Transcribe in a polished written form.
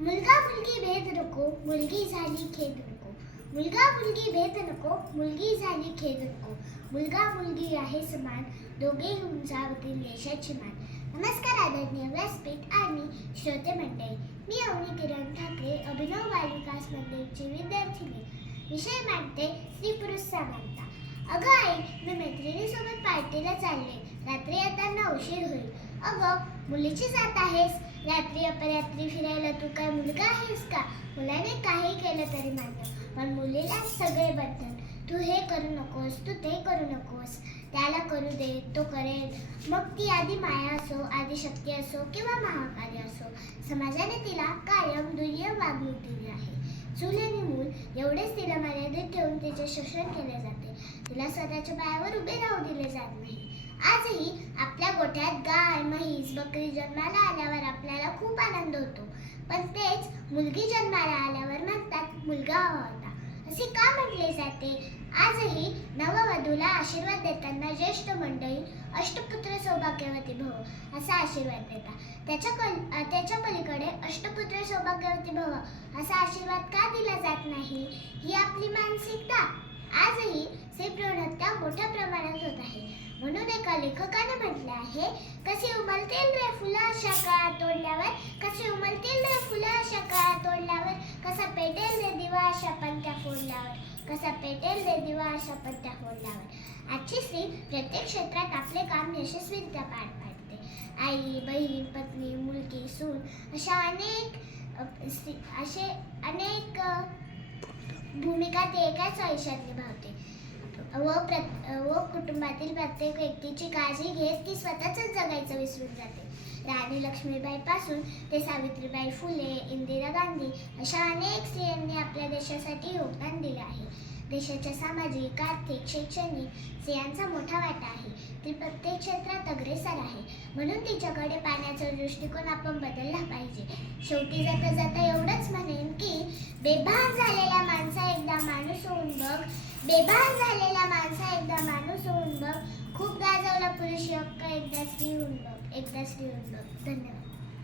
मुलगा मुलगी भेद नको, मुलगी झाली खेद नको. मुलगा मुलगी भेद नको, मुलगी झाली खेद नको. मुलगा मुलगी आहे समान, दोघे उंचावतील देशाची मान. नमस्कार आदरणीय व्यासपीठ आणि श्रोते मंडळी. मी अवनी किरण ठाकरे, अभिनव बालविकास मंदिरची विद्यार्थिनी. विषय मांडते स्त्री पुरुष समानता. अगं आई, मी मैत्रिणीसोबत पार्टीला चालले. रात्री येताना उशीर होईल. अगं, मुलीची जात आहेस, रात्री अपरात्री फिरायला तू काय मुलगा आहेस का? मुलाने काही केलं तरी मान्य, पण मुलीला सगळे बंधन. तू हे करू नकोस, तू ते करू नकोस, त्याला करू दे, तो करेल. मग ती आधी माया असो, आधी शक्ती असो किंवा महाकाली असो, समाजाने तिला कायम दुय्यम वागणूक दिली आहे. चूल आणि मूल एवढेच तिला मर्यादित ठेवून तिचे शोषण केले जाते. तिला स्वतःच्या पायावर उभे राहू दिले जात नाही. आजही आपल्या गोठ्यात गाय, म्हैस, बकरी जन्माला आल्यावर आपल्याला खूप आनंद होतो, पण तेच मुलगी जन्माला आल्यावर म्हणतात मुलगा हवा होता. असे का म्हटले जाते? आजही नववधूला आशीर्वाद देताना ज्येष्ठ मंडळी अष्टपुत्र सौभाग्यवती भव असा आशीर्वाद देतात. त्याच्या पलीकडे अष्टपुत्र सौभाग्यवती भव असा आशीर्वाद का दिला जात नाही? ही आपली मानसिकता. आजही स्त्रीभ्रूण हत्या मोठ्या प्रमाणात होत आहे. म्हणून एका लेखकाने म्हटले आहे, कसे उमलतील रे फुलं अशा काळात तोडल्यावर, कसे उमलतील रे फुलं अशा काळात तोडल्यावर, कसा पेटेल रे दिवा अशा पंत्या फोडल्यावर, कसा पेटेल रे दिवा अशा पंत्या फोडल्यावर. आजची स्त्री प्रत्येक क्षेत्रात आपले काम यशस्वीरित्या पार पाडते. आई, बहीण, पत्नी, मुलगी, सून अशा अनेक भूमिका ती एकाच आयुष्यात निभावते व कुटुंबातील प्रत्येक व्यक्तीची काळजी घेत ती स्वतःच जगायचं विसरून जाते. राणी लक्ष्मीबाई पासून ते सावित्रीबाई फुले, इंदिरा गांधी अशा अनेक स्त्रियांनी आपल्या देशासाठी योगदान दिले आहे. देशाच्या सामाजिक, आर्थिक, शैक्षणिक स्त्रियांचा मोठा वाटा आहे. ती प्रत्येक क्षेत्रात अग्रेसर आहे. म्हणून तिच्याकडे पाहण्याचा दृष्टिकोन आपण बदलला पाहिजे. शेवटी जाता जाता एवढंच म्हणेन की बेभान झालेला माणसा एकदा माणूस होऊन बघ, बेभान झालेला माणसा एकदा माणूस होऊन बघ, खूप गाजवला पुरुष हक्क एकदा स्त्री होऊन बघ, एकदा स्त्री होऊन बघ. धन्यवाद.